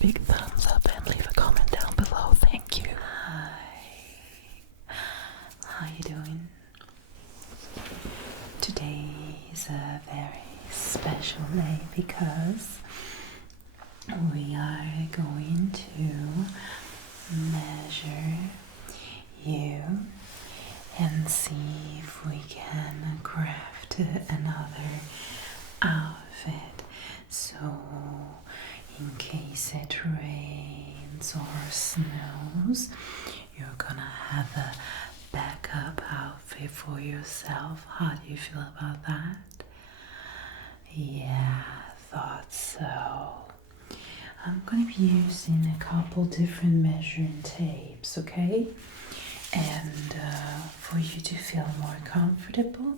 big thumbs up and leave a comment down below. Thank you. Hi, how you doing? Today is a very special day because we are going to measure you and see if we can craft another outfit. So in case it rains or snows, you're gonna have a backup outfit for yourself. How do you feel about that? Yeah, thought so. I'm going to be using a couple different measuring tapes, okay? And for you to feel more comfortable,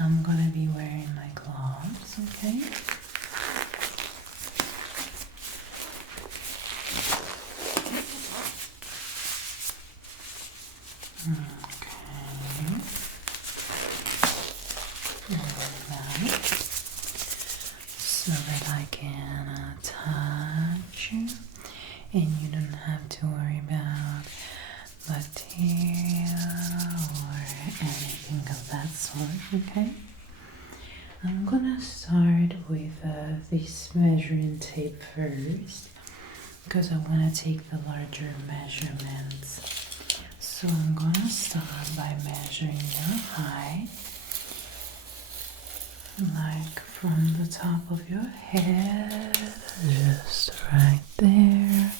I'm going to be wearing my gloves, okay? Okay. Alright. So that I can touch you and you don't have to worry about bacteria or anything of that sort, okay? I'm gonna start with this measuring tape first because I want to take the larger measurements. So I'm gonna start by measuring your height, like from the top of your head, just right there,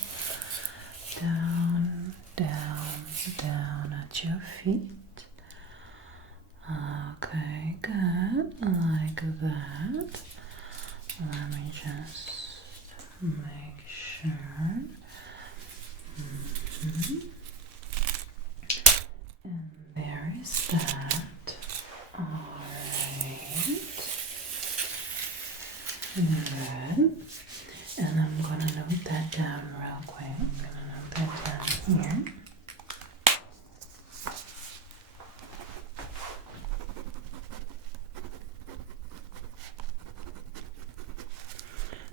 down, down, down at your feet. Okay, good, like that. Let me just make sure. And there is that. Alright. Good. And I'm gonna note that down real quick. I'm gonna note that down here.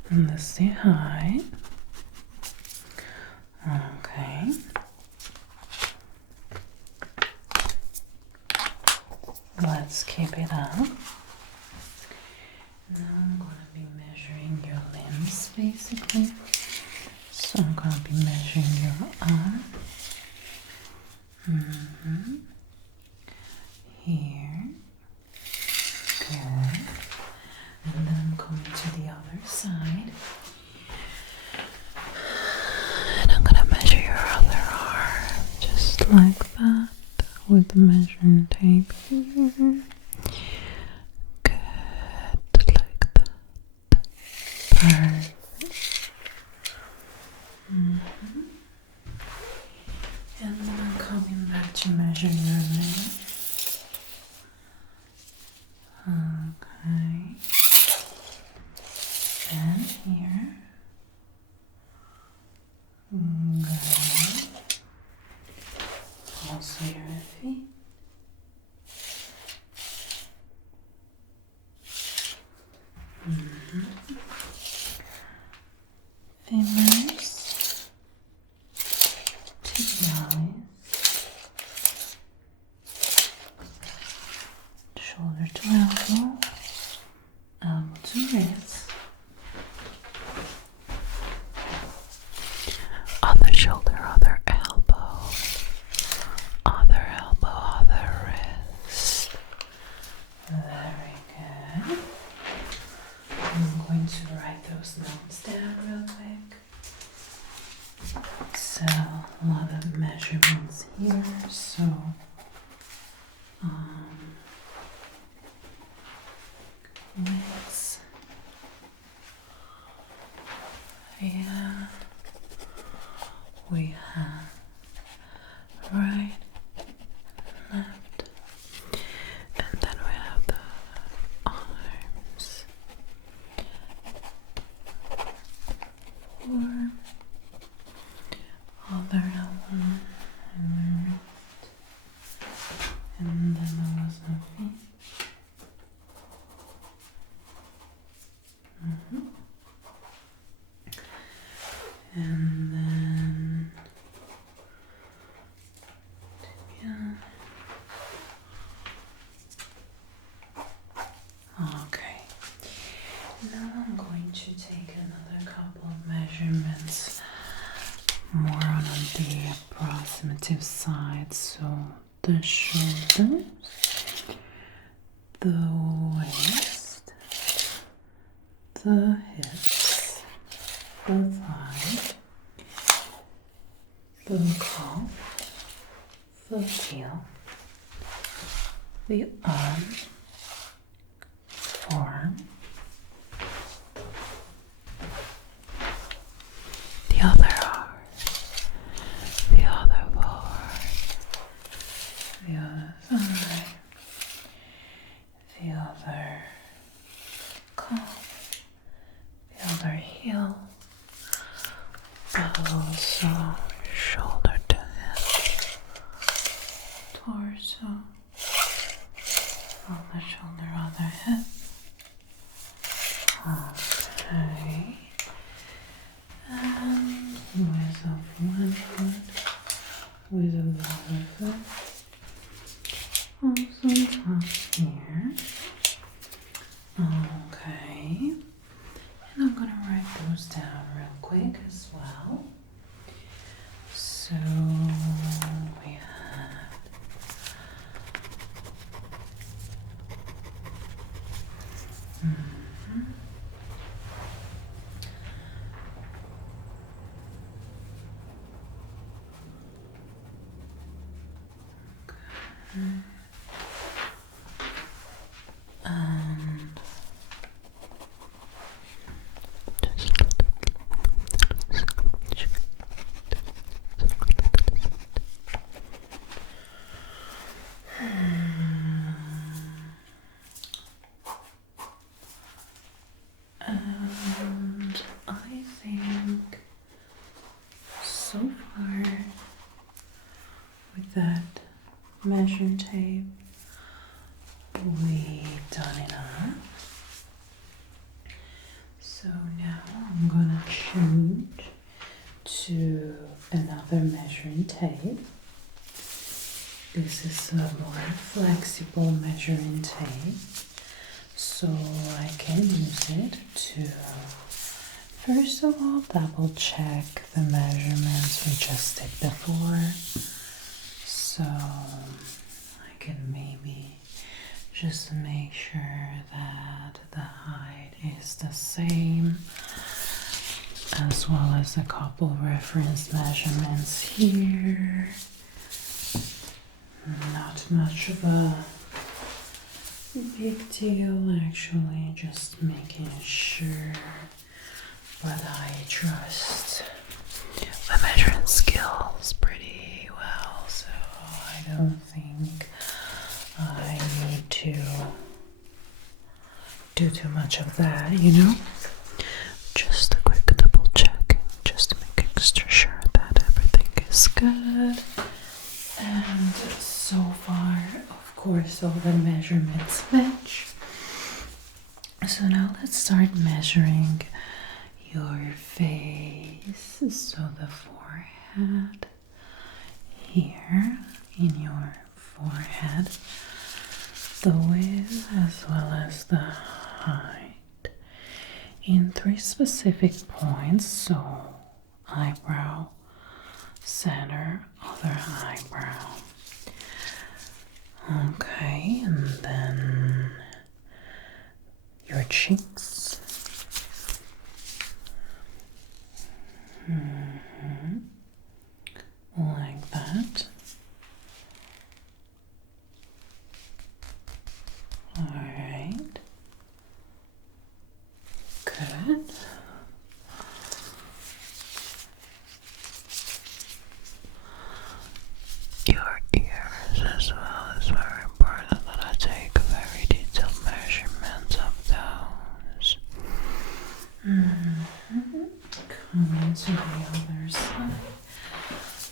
And that's the height. Okay. Let's keep it up. Now I'm going to be measuring your limbs basically. So I'm going to be measuring your arm. Here. Good. And then I'm coming to the other side. And I'm going to measure your other arm. Just like that. With the measuring tape here. Good, like that. Perfect. And then I'm coming back to measure your leg. Okay. And here. Good. Also your feet. Fingers, tibialis, shoulder to elbow, elbow to wrist, Other shoulder, other elbow, other wrist. Very good. I'm going to write those notes down real quick. So, a lot of measurements here, so let's, yeah, we have right, left, And then we have the arms. four, other elbow, and the wrist, and then the was my feet. And then, yeah. Okay. Now I'm going to take another couple of measurements, more on the approximative side. So the shoulders, the waist, the hips, the thigh, the calf, the heel, the arm, forearm, The other arm, the other forearm, the other thigh, the other calf, the other heel, but also shoulder to hip. torso, other shoulder, other hip. Okay. And width of one foot, width of the other foot. Also top here. Okay. And I'm gonna write those down real quick as well. So we have and I think so far with that measure tape we've done enough. So now I'm gonna change to another measuring tape. This is a more flexible measuring tape, so I can use it to first of all double check the measurements we just did before, so I can maybe just make sure that the height is the same, as well as a couple reference measurements here. Not much of a big deal, actually, just making sure, but I trust My measuring skills pretty well, so I don't think I need to do too much of that, you know? just a quick double check, just to make extra sure that everything is good. And so far, of course, all the measurements match. So now let's start measuring your face. So the forehead here, in your forehead, the width as well as the height in 3 specific points. So eyebrow, center, other eyebrow. Okay, and then your cheeks. Like that. Alright. Good. Your ears as well is very important that I take very detailed measurements of those. Coming to the other side.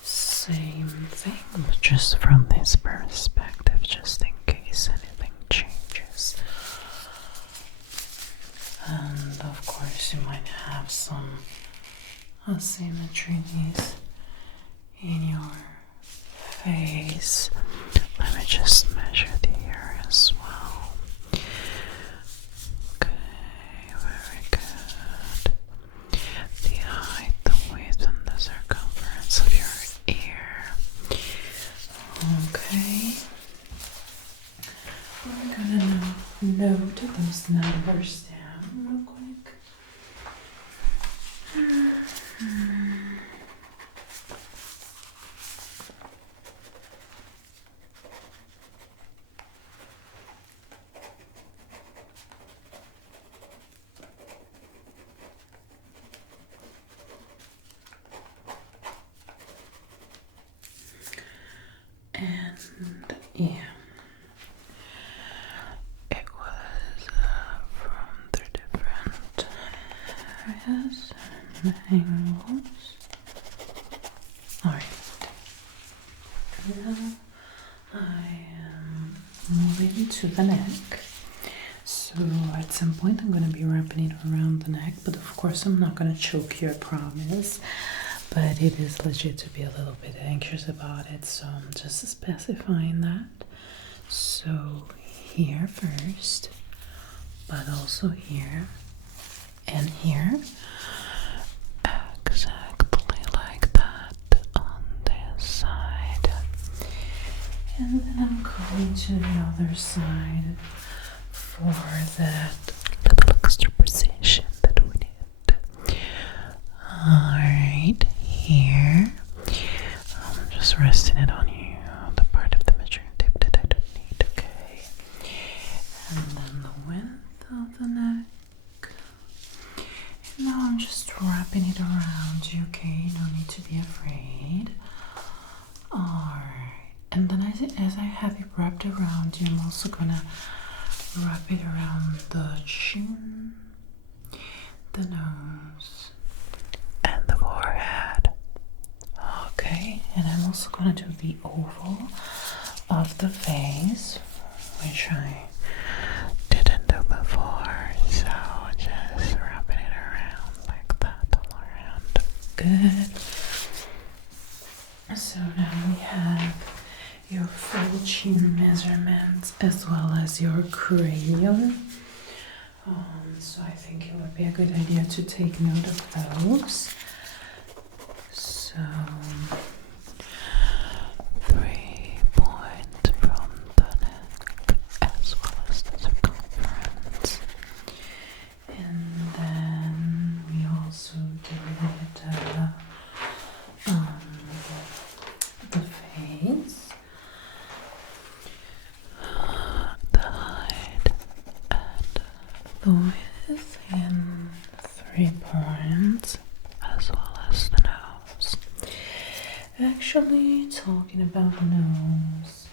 Same thing. But just from this perspective, just in case anything changes. And of course, you might have some asymmetries in your face. Let me just measure the hair as well. Okay, very good. The height, the width, and the circumference of your ear. Okay. We're gonna note those numbers down real quick. And yeah. It was from the different Areas and angles. Alright. Now I am moving to the neck. So at some point I'm going to be wrapping it around the neck, but of course I'm not going to choke you, I promise. But it is legit to be a little bit anxious about it, so I'm just specifying that. So here first, but also here and here. exactly like that on this side. And then I'm going to the other side for that Little extra precision that we need. Alright, here. I'm just resting it on you, the part of the measuring tape that I don't need, okay? and then the width of the neck. And now I'm just wrapping it around you, okay? No need to be afraid. Alright. And then as I have it wrapped around you, I'm also gonna wrap it around the chin, the nose, And the forehead. okay, and I'm also gonna do the oval of the face, which I Didn't do before, so just wrapping it around like that all around. good. So now we have your full chin measurements as well as your cranium. So I think it would be a good idea to take note of those. So 3 points from the neck as well as the circumference. and then we also did the face. The height and The width in 3 points. as well as the nose. Actually, talking about the nose,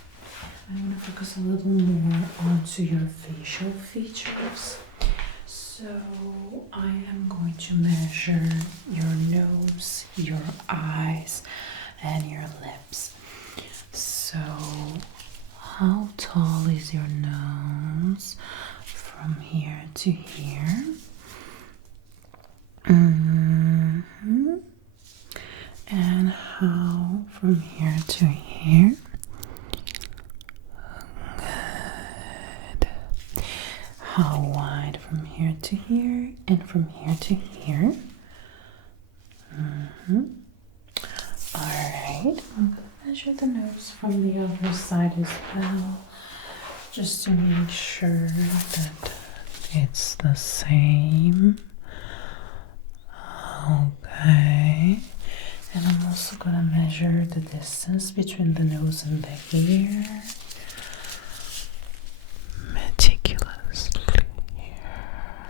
I want to focus a little more onto your facial features. So I am going to measure your nose, your eyes, and your lips. So how tall is your nose from here to here? And how from here to here? Good. How wide from here to here and from here to here? Alright, I'm gonna measure the nose from the other side as well, just to make sure that it's the same. Okay. And I'm also gonna measure the distance between the nose and the ear. Meticulously here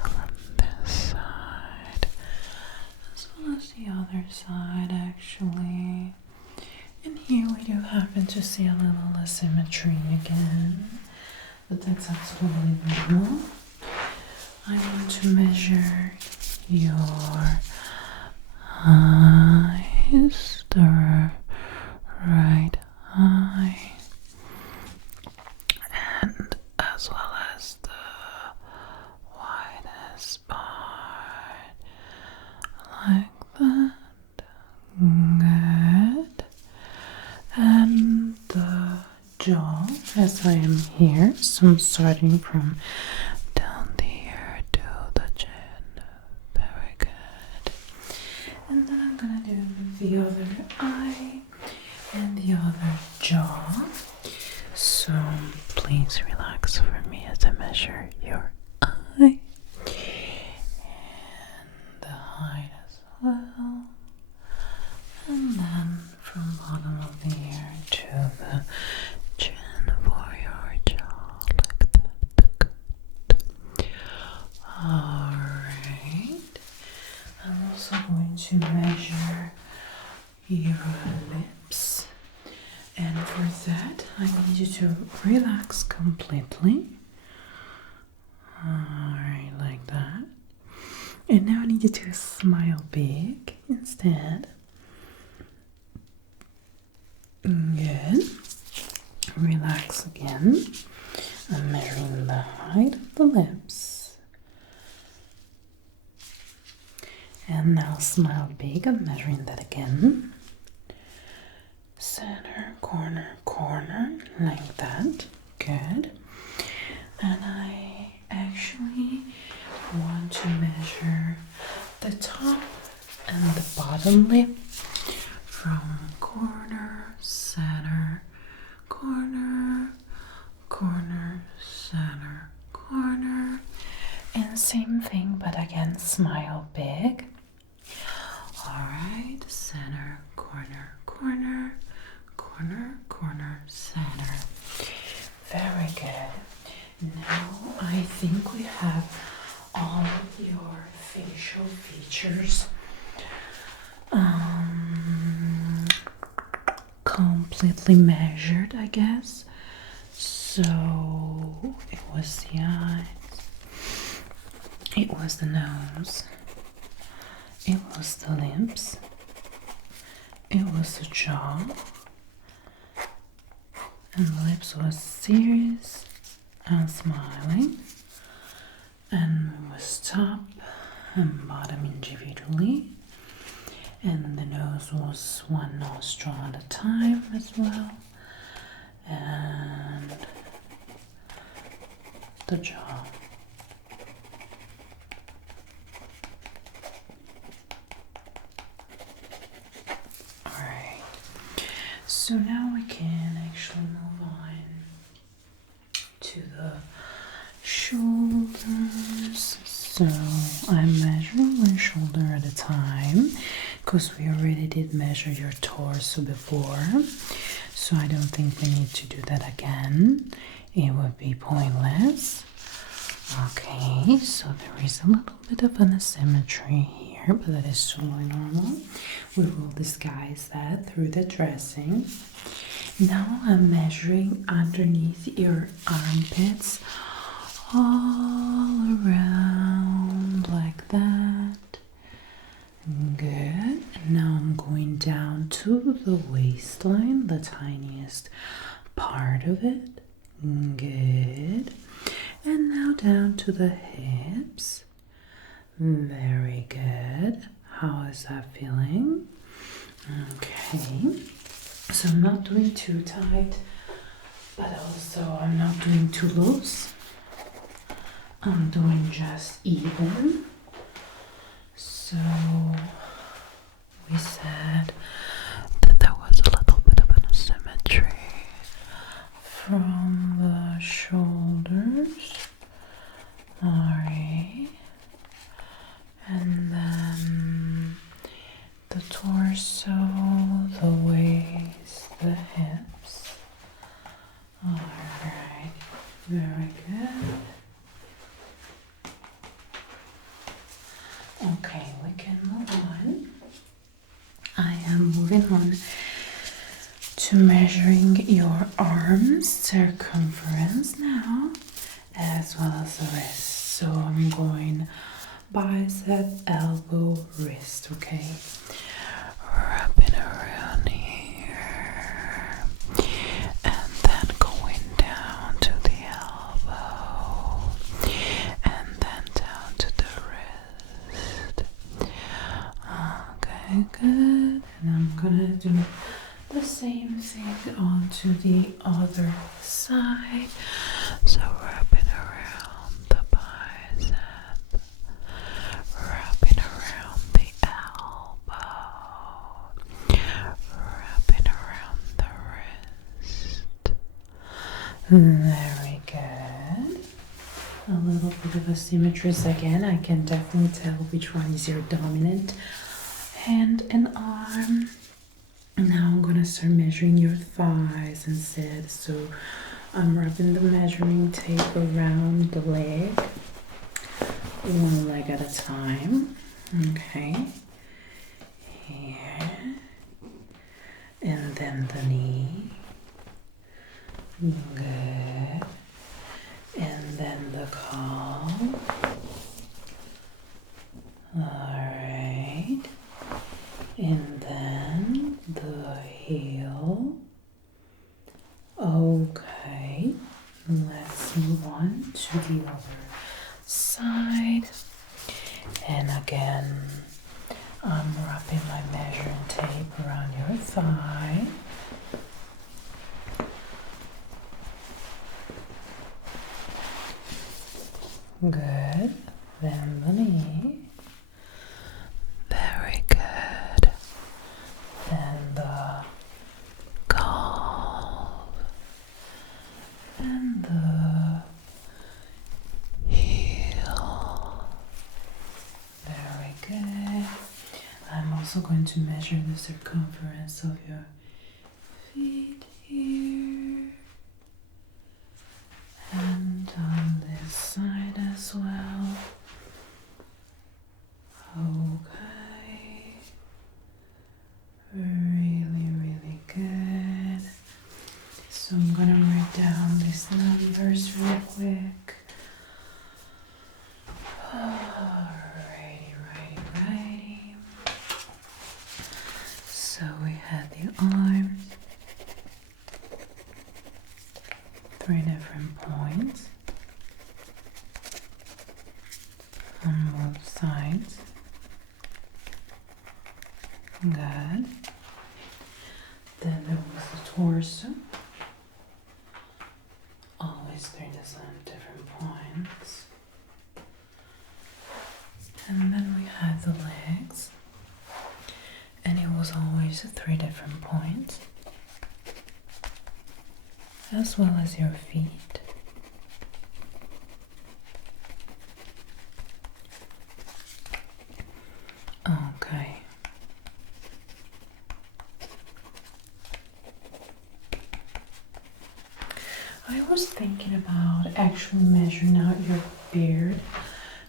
from this side. As well as the other side, actually. And here we do happen to see a little asymmetry again, but that's absolutely normal. I want to measure your eyes, the right eye, And as well as the widest part, like that. So I'm starting from down the ear to the chin. Very good. And then I'm gonna do the other eye and the other jaw. So please relax for me as I measure your eye and the height as well. And then from bottom of the ear to the chin for your jaw, like that. Good. Alright. I'm also going to measure your lips. And for that, I need you to relax completely. Alright, like that. And now I need you to smile big instead. Good. Relax again. I'm measuring the height of the lips. And now smile big. I'm measuring that again. Center, corner, corner, like that. Good. And I actually want to measure the top and the bottom lip from corner, center, corner, corner, center, corner. And same thing, but again, smile big. Alright, center, corner, corner, corner, corner, center. Very good. Now I think we have all of your facial features completely measured, I guess. So it was the eyes, it was the nose, it was the lips, it was the jaw, and the lips was serious and smiling, and it was top and bottom individually, and the nose was one nostril at a time as well, and the jaw. Alright, so now we can actually move on to the shoulders. So I'm measuring one shoulder at a time because we already did measure your torso before, so I don't think we need to do that again. It would be pointless. Okay, so there is a little bit of an asymmetry here, but that is totally normal. We will disguise that through the dressing. Now I'm measuring underneath your armpits all around like that. Good. Now I'm going down to the waistline, the tiniest part of it. Good. And now down to the hips. Very good. How is that feeling? Okay. So I'm not doing too tight, but also I'm not doing too loose. I'm doing just even. So we said that there was a little bit of an asymmetry from the shoulders. Alright. And then the torso, the waist, the hips. Alright. Very good. Okay, we can move on. I am moving on to measuring your arms circumference now, as well as the wrist. So I'm going bicep, elbow, wrist, okay? Wrapping around here, and then going down to the elbow, and then down to the wrist. Okay, good. And I'm gonna do the same thing onto the other side. So wrapping around the bicep, wrapping around the elbow, wrapping around the wrist. Very good. A little bit of asymmetries again. I can definitely tell which one is your dominant hand and arm. Now I'm gonna start measuring your thighs instead. So I'm wrapping the measuring tape around the leg, one leg at a time. Okay. Here. And then the knee. Good. And then the calf. Alright. And then the heel. Okay. Let's move on to the other side. And again, I'm wrapping my measuring tape around your thigh. Good. Then the knee. Very good. Then the Calf and the heel. very good. I'm also going to measure the circumference of your feet here and on this side as well. Okay. Really, really good. So I'm gonna write down these numbers real quick. Righty. So we had the arms, 3 different points on both sides. Good. Then there was the torso. Always 3 different points. And then we had the legs. And it was always 3 different points. As well as your feet. Okay. I was thinking about actually measuring out your beard,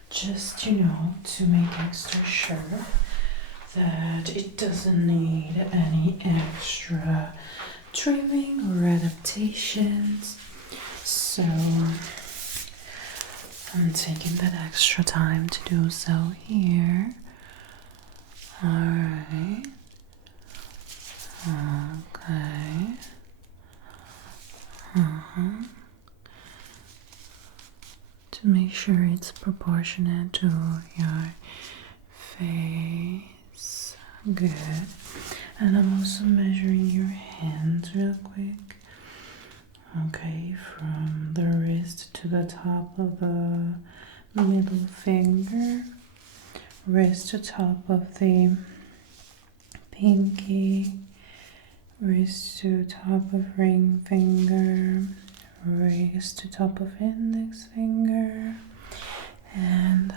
just, to make extra sure that it doesn't need any extra trimming or adaptations. So I'm taking that extra time to do so here. Alright. Okay. To make sure it's proportionate to your face. Good. And I'm also measuring your hands real quick. Okay, from the wrist to the top of the middle finger, wrist to top of the pinky, wrist to top of ring finger, wrist to top of index finger, and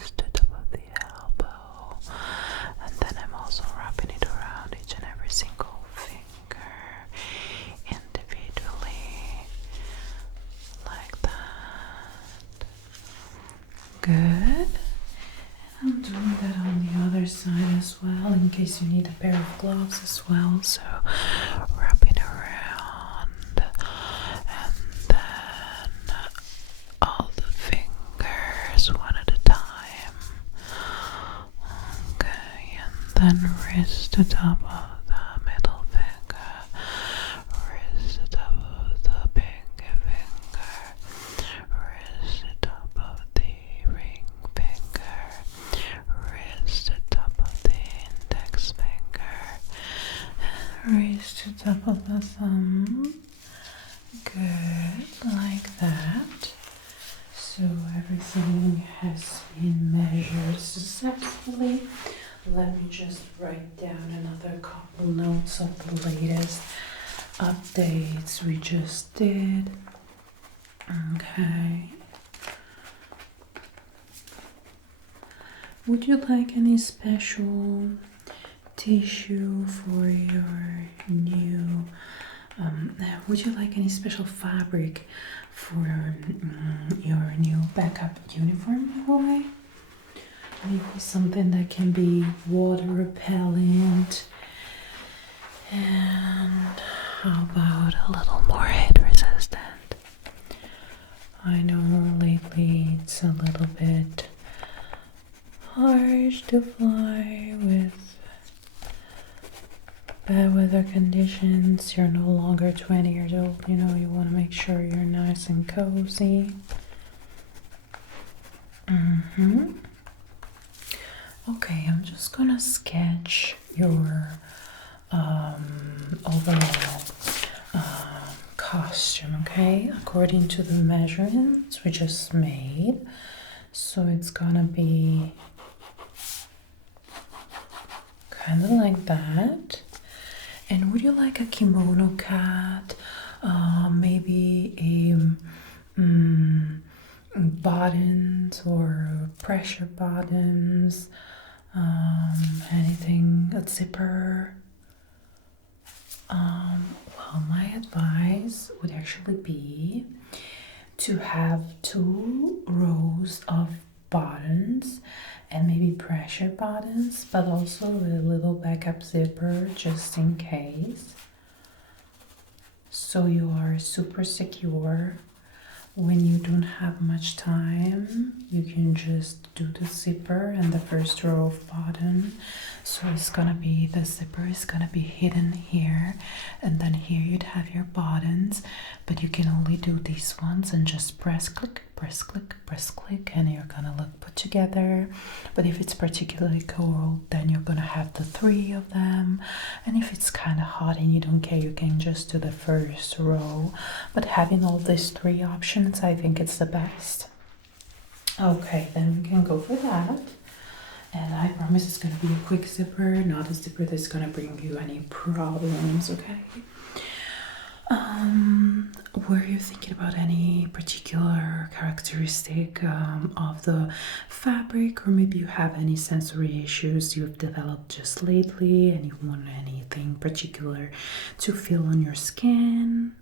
Wrist to top of the elbow. And then I'm also wrapping it around each and every single finger individually, like that. good. I'm doing that on the other side as well, in case you need a pair of gloves as well. So wrapping around and then all the fingers one at a time. Okay, and then wrist to top of the middle finger, wrist to top of the pinky finger, wrist to top of the ring finger, wrist to top of the index finger, Wrist to top of the thumb. Good, like that. So everything has been measured successfully. Let me just write down another couple notes of the latest updates we just did. Okay. Would you like any special tissue for your new would you like any special fabric for your new backup uniform, by the way? Maybe something that can be water repellent. And how about a little more heat resistant? I know lately it's a little bit hard to fly with bad weather conditions. You're no longer 20 years old, you know, you want to make sure you're nice and cozy. Okay, I'm just gonna sketch your overall costume, okay, according to the measurements we just made. So it's gonna be kind of like that. And would you like a kimono cut? Maybe a bottoms or pressure bottoms, anything, a zipper. Well, my advice would actually be to have 2 rows of buttons and maybe pressure buttons, but also a little backup zipper just in case, so you are super secure. When you don't have much time, you can just do the zipper and the first row of button. So it's gonna be, the zipper is gonna be hidden here, and then here you'd have your buttons, but you can only do these ones and just press click, press click, press click, and you're gonna look put together. But if it's particularly cold, then you're gonna have the 3 of them. And if it's kind of hot and you don't care, you can just do the first row. But having all these 3 options, I think it's the best. Okay, then we can go for that. And I promise it's gonna be a quick zipper, not a zipper that's gonna bring you any problems, okay? Were you thinking about any particular characteristic of the fabric, or maybe you have any sensory issues you've developed just lately and you want anything particular to feel on your skin?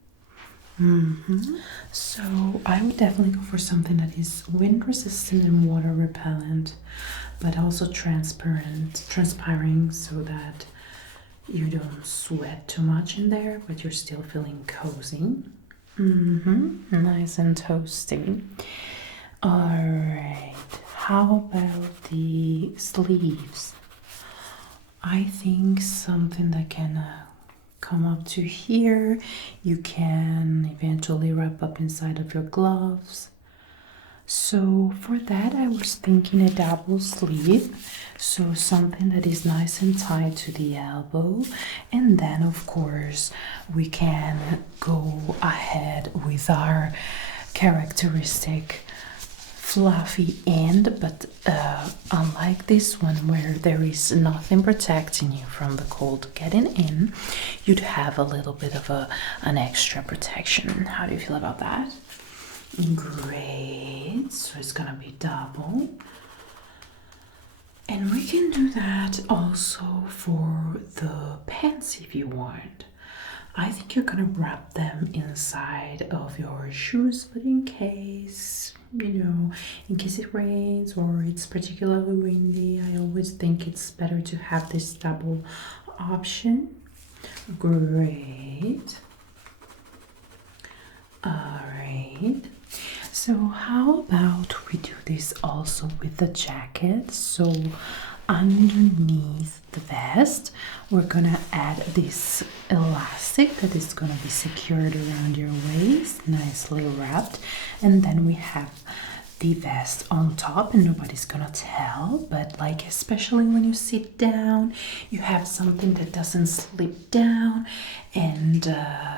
So I would definitely go for something that is wind resistant and water repellent, but also transpiring, so that you don't sweat too much in there, but you're still feeling cozy. Nice and toasty. Alright, how about the sleeves? I think something that can come up to here. You can eventually wrap up inside of your gloves. So for that, I was thinking a double sleeve, so something that is nice and tight to the elbow. And then of course we can go ahead with our characteristic fluffy end, but unlike this one where there is nothing protecting you from the cold getting in, you'd have a little bit of an extra protection. How do you feel about that? Great, so it's gonna be double. And we can do that also for the pants if you want. I think you're gonna wrap them inside of your shoes, but in case, in case it rains or it's particularly windy, I always think it's better to have this double option. Great. All right. So how about we do this also with the jacket? So underneath the vest, we're gonna add this elastic that is gonna be secured around your waist, nicely wrapped, and then we have the vest on top and nobody's gonna tell, but like especially when you sit down, you have something that doesn't slip down, and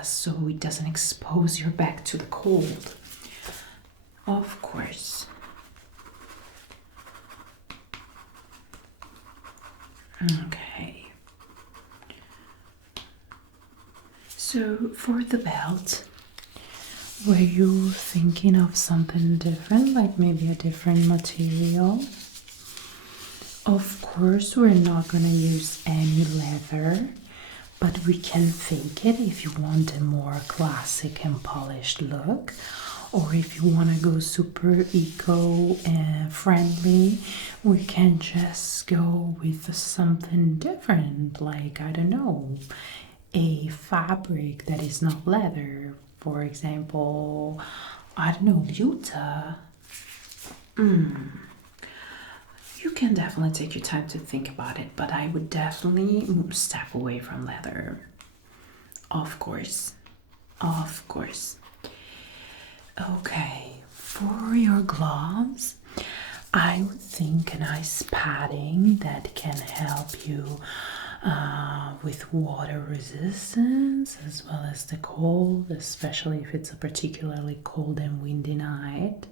so it doesn't expose your back to the cold. Of course. Okay. So for the belt, were you thinking of something different, like maybe a different material? Of course, we're not gonna use any leather, but we can fake it if you want a more classic and polished look, or if you want to go super eco friendly, we can just go with something different, like I don't know, a fabric that is not leather, for example, I don't know, Utah. You can definitely take your time to think about it, but I would definitely step away from leather. Of course. Of course. Okay, for your gloves, I would think a nice padding that can help you with water resistance as well as the cold, especially if it's a particularly cold and windy night.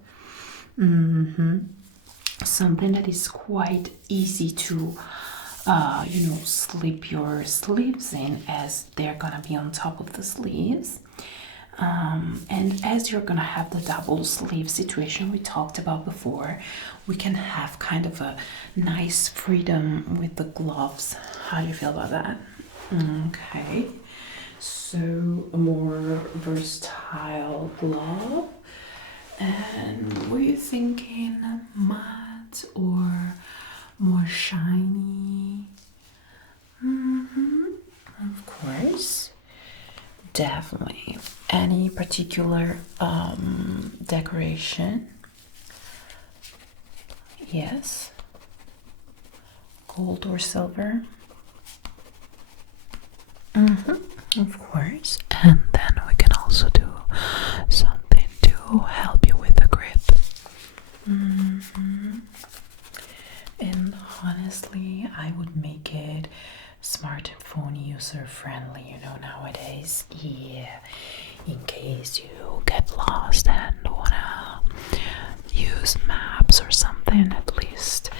Something that is quite easy to slip your sleeves in, as they're gonna be on top of the sleeves. And as you're gonna have the double sleeve situation we talked about before, we can have kind of a nice freedom with the gloves. How do you feel about that? Okay, so a more versatile glove. And were you thinking matte or more shiny? Of course. Definitely. Any particular decoration? Yes. Gold or silver? Of course. And then we can also do something to help you with the grip. And honestly, I would make it smartphone user friendly, nowadays. Yeah, in case you get lost and wanna use maps or something, at least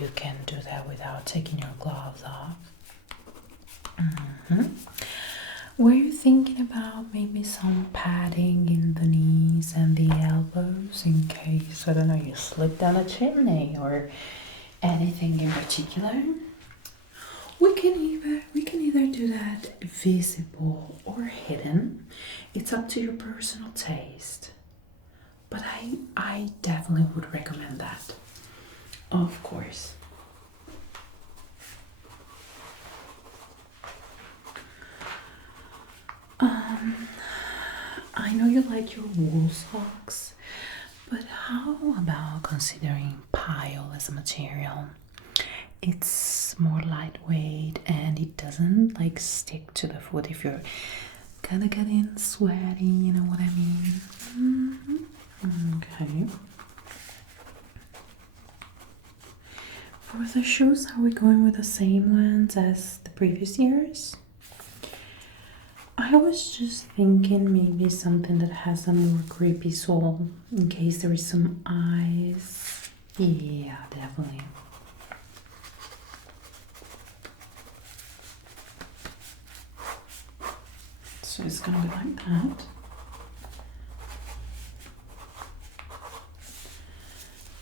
You can do that without taking your gloves off. Were you thinking about maybe some padding in the knees and the elbows in case, I don't know, you slip down a chimney or anything in particular? We can either do that visible or hidden. It's up to your personal taste. But I definitely would recommend that. Of course. I know you like your wool socks, but how about considering pile as a material? It's more lightweight and it doesn't like stick to the foot if you're kind of getting sweaty, you know what I mean? Okay. For the shoes, are we going with the same ones as the previous years? I was just thinking maybe something that has a more creepy sole in case there is some eyes. Yeah, definitely. So it's gonna be like that.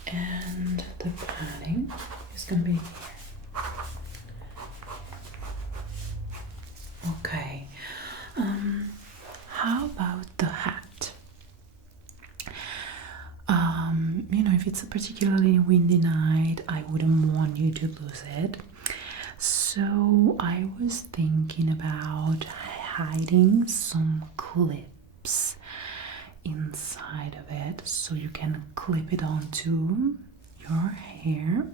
And the padding is gonna be here. Okay. How about the hat? If it's a particularly windy night, I wouldn't want you to lose it. So I was thinking about hiding some clips inside of it so you can clip it onto your hair.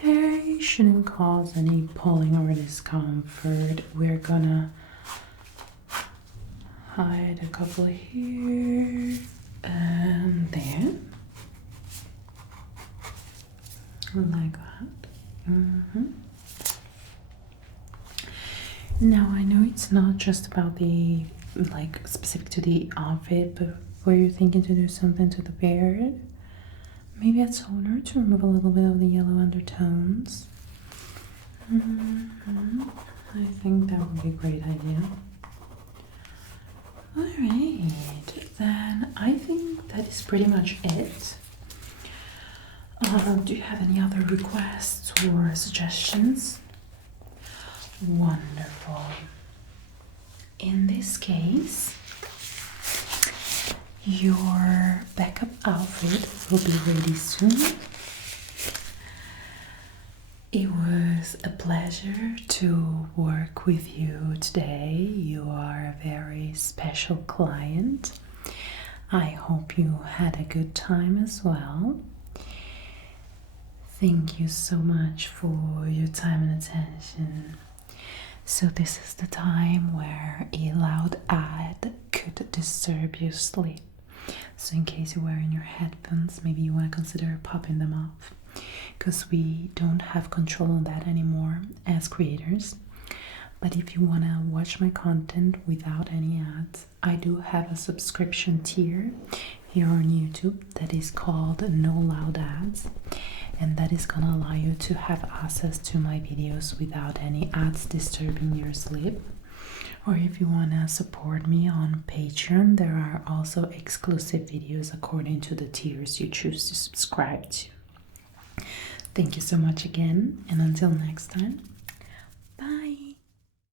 They shouldn't cause any pulling or discomfort. We're gonna hide a couple here there, like that. Now I know it's not just about the like specific to the outfit, but were you thinking to do something to the beard? Maybe a toner to remove a little bit of the yellow undertones. I think that would be a great idea. Alright, then I think that is pretty much it. Do you have any other requests or suggestions? Wonderful. In this case, your backup outfit will be ready soon. It was a pleasure to work with you today. You are a very special client. I hope you had a good time as well. Thank you so much for your time and attention. So this is the time where a loud ad could disturb your sleep. So in case you're wearing your headphones, maybe you want to consider popping them off, because we don't have control on that anymore as creators. But if you want to watch my content without any ads, I do have a subscription tier here on YouTube that is called No Loud Ads, and that is gonna allow you to have access to my videos without any ads disturbing your sleep. Or if you want to support me on Patreon, there are also exclusive videos according to the tiers you choose to subscribe to. Thank you so much again, and until next time,